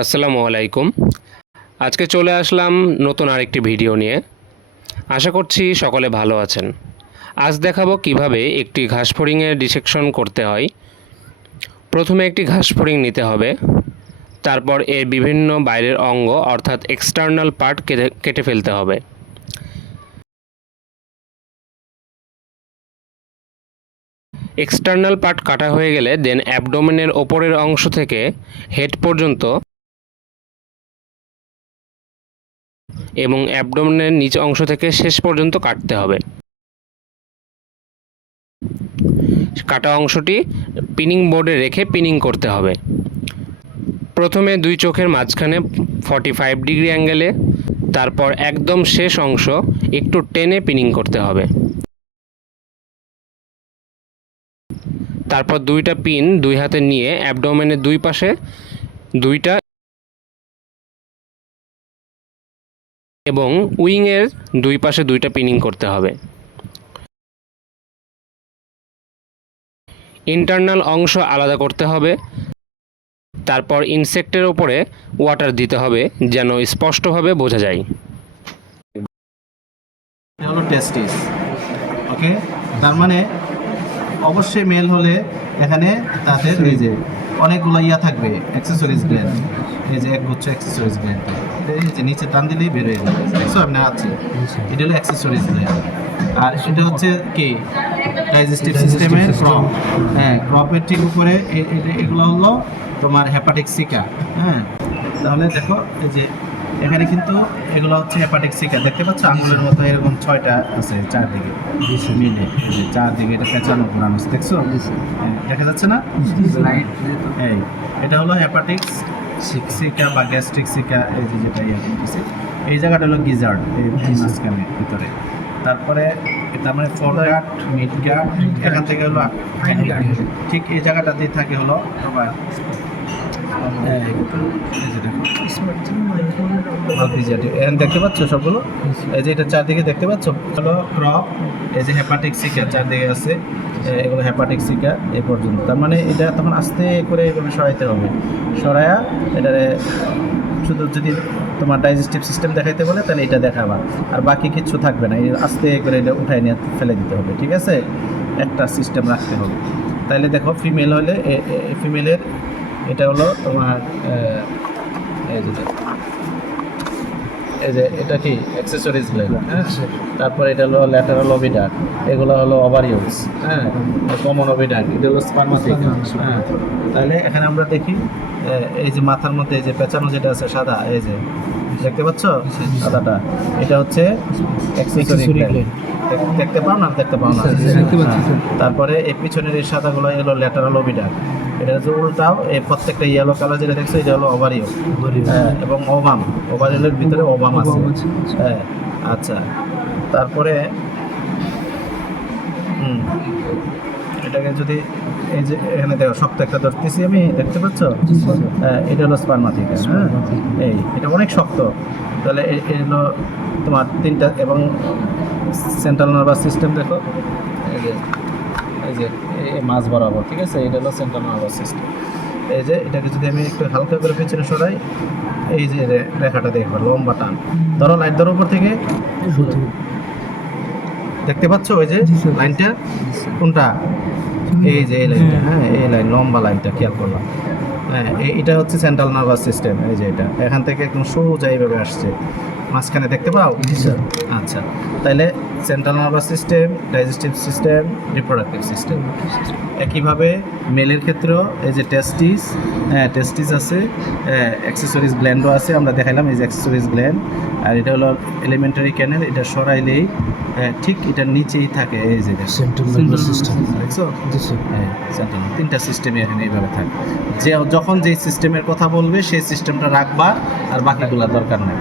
আসসালামু আলাইকুম। আজকে চলে আসলাম নতুন আরেকটি ভিডিও নিয়ে। আশা করছি সকলে ভালো আছেন। আজ দেখাবো কীভাবে একটি ঘাস ফড়িংয়ের ডিসেকশন করতে হয়। প্রথমে একটি ঘাস ফড়িং নিতে হবে। তারপর এর বিভিন্ন বাইরের অঙ্গ, অর্থাৎ এক্সটার্নাল পার্ট কেটে কেটে ফেলতে হবে। এক্সটার্নাল পার্ট কাটা হয়ে গেলে দেন অ্যাবডোমেনের ওপরের অংশ থেকে হেড পর্যন্ত এবং অ্যাবডোমেনের নিচ অংশ থেকে শেষ পর্যন্ত কাটতে হবে। কাটা অংশটি পিনিং বোর্ডে রেখে পিনিং করতে হবে। প্রথমে দুই চোখের মাঝখানে ফর্টি ফাইভ ডিগ্রি অ্যাঙ্গেলে তারপর একদম শেষ অংশ একটু টেনে পিনিং করতে হবে। তারপর দুইটা পিন দুই হাতে নিয়ে অ্যাবডোমেনের দুই পাশে দুইটা এবং উইংয়ের দুই পাশে দুইটা পিনিং করতে হবে। ইন্টারনাল অংশ আলাদা করতে হবে। তারপর ইনসেক্টের ওপরে ওয়াটার দিতে হবে যেন স্পষ্টভাবে বোঝা যায়। হলো টেস্টিস ওকে তার মানে অবশ্যই মেল হলে এখানে তাদের এই যে অনেকগুলো ইয়া থাকবে অ্যাক্সেসরিজ গ্ল্যান্ড এই যে এক গুচ্ছ অ্যাক্সেসরিজ গ্ল্যান্ড এই যে নিচে টান দিলেই বের হয়ে যাবে। দেখছ আপনি আছে এটা হলো অ্যাক্সেসরিজ গ্ল্যান্ড আর সেটা হচ্ছে কি? ডাইজেস্টিভ সিস্টেমের ক্রপ হ্যাঁ ক্রপের ঠিক উপরে এগুলো হলো তোমার হ্যাপাটিক সিকা হ্যাঁ তাহলে দেখো এই যে এখানে কিন্তু এগুলো হচ্ছে হ্যাপাটিক সিকা দেখতে পাচ্ছ? আঙুলের মতো এরকম ছয়টা আছে চারদিকে। মিলে। চারদিকে এটা পেঁচানো ঘোরানো দেখছ? হ্যাঁ, দেখা যাচ্ছে না? এই এটা হলো হ্যাপাটিক্স সিকা বা গ্যাস্ট্রিক সিকা এই যে যেটা ইয়ে করতেছে এই জায়গাটা হলো গিজার্ড এই মাঝখানে ভিতরে তারপরে তার মানে ফোর গার্ড মিড গার্ড এখান থেকে হলো ঠিক এই জায়গাটাতেই থাকে হলো দেখতে পাচ্ছ সবগুলো এই যে এটা চারদিকে দেখতে পাচ্ছ? হলো ক্রপ এই যে হেপাটিক সিকা চারদিকে আছে এগুলো হেপাটিক সিকা এই পর্যন্ত। তার মানে এটা তখন আস্তে করে এভাবে সরাইতে হবে। সরায়া এটারে শুধু যদি তোমার ডাইজেস্টিভ সিস্টেম দেখাইতে বলে, তাহলে এটা দেখাবা। আর বাকি কিছু থাকবে না। আস্তে করে এটা উঠাই নিয়ে ফেলে দিতে হবে, ঠিক আছে? একটা সিস্টেম রাখতে হবে। তাইলে দেখো ফিমেল হলে ফিমেলের এটা হলো তোমার এই যে এটা। কি? অ্যাক্সেসরিজ গ্ল্যান্ড হ্যাঁ? তারপর এটা হলো ল্যাটারাল ওভিডার এগুলো হলো ওভারিওস হ্যাঁ? কমন ওভিডার এটা হলো স্পার্মাটিক হ্যাঁ? তাহলে এখানে আমরা দেখি এই যে মাথার মধ্যে এই যে পেঁচানো যেটা আছে সাদা এই যে দেখতে পাচ্ছ? সাদাটা। এটা হচ্ছে অ্যাক্সেসরি গ্ল্যান্ড দেখতে পাও না? দেখতে পাও না। হ্যাঁ। তারপরে এই পিছনের এই সাদাগুলো এগুলো ল্যাটারাল ওভিডার এটা হচ্ছে উল্টাও এই প্রত্যেকটা ইয়েলো কালার যেটা দেখছ এটা হলো ওভারিও হ্যাঁ এবং ওভাম ওভারিওলের ভিতরে ওভাম আছে। হ্যাঁ আচ্ছা। তারপরে হুম এটাকে যদি এই যে এখানে দেখো শক্ত একটা ধরতেছি আমি দেখতে পাচ্ছ? হ্যাঁ এটা হলো স্পার্মাথিকা হ্যাঁ? এই এটা অনেক শক্ত। তাহলে এ- এই হলো তোমার তিনটা এবং সেন্ট্রাল নার্ভাস সিস্টেম দেখো। এই যে এই যে মাছ বরাবর ঠিক আছে? এটা হলো সেন্ট্রাল নার্ভাস সিস্টেম এই যে এটাকে যদি আমি একটু হালকা করে পেছনে সরাই এই যে রেখাটা দেখো লম্বা টান। ধরো লাইট ধরো উপর থেকে। দেখতে পাচ্ছ ওই যে লাইনটা কোনটা? এই যে এই লাইনটা হ্যাঁ। এই লাইন লম্বা লাইনটা খেয়াল করলাম। হ্যাঁ এটা হচ্ছে সেন্ট্রাল নার্ভাস সিস্টেম এই যে এটা। এখান থেকে একদম সোজা এইভাবে আসছে। মাঝখানে দেখতে পাও? আচ্ছা তাহলে central nervous system digestive system reproductive system একইভাবে মেলের ক্ষেত্রেও এই যে টেস্টিস হ্যাঁ টেস্টিস আছে অ্যাক্সেসরিজ গ্ল্যান্ডও আছে আমরা দেখাইলাম এই যে অ্যাক্সেসরিজ গ্ল্যান্ড আর এটা হলো এলিমেন্টারি ক্যানেল এটা সরাইলেই হ্যাঁ, ঠিক এটার নিচেই থাকে এই যে তিনটা সিস্টেমই এখানে এইভাবে থাকে। যে যখন যেই সিস্টেমের কথা বলবে সেই সিস্টেমটা রাখবা আর বাকিগুলো দরকার নাই।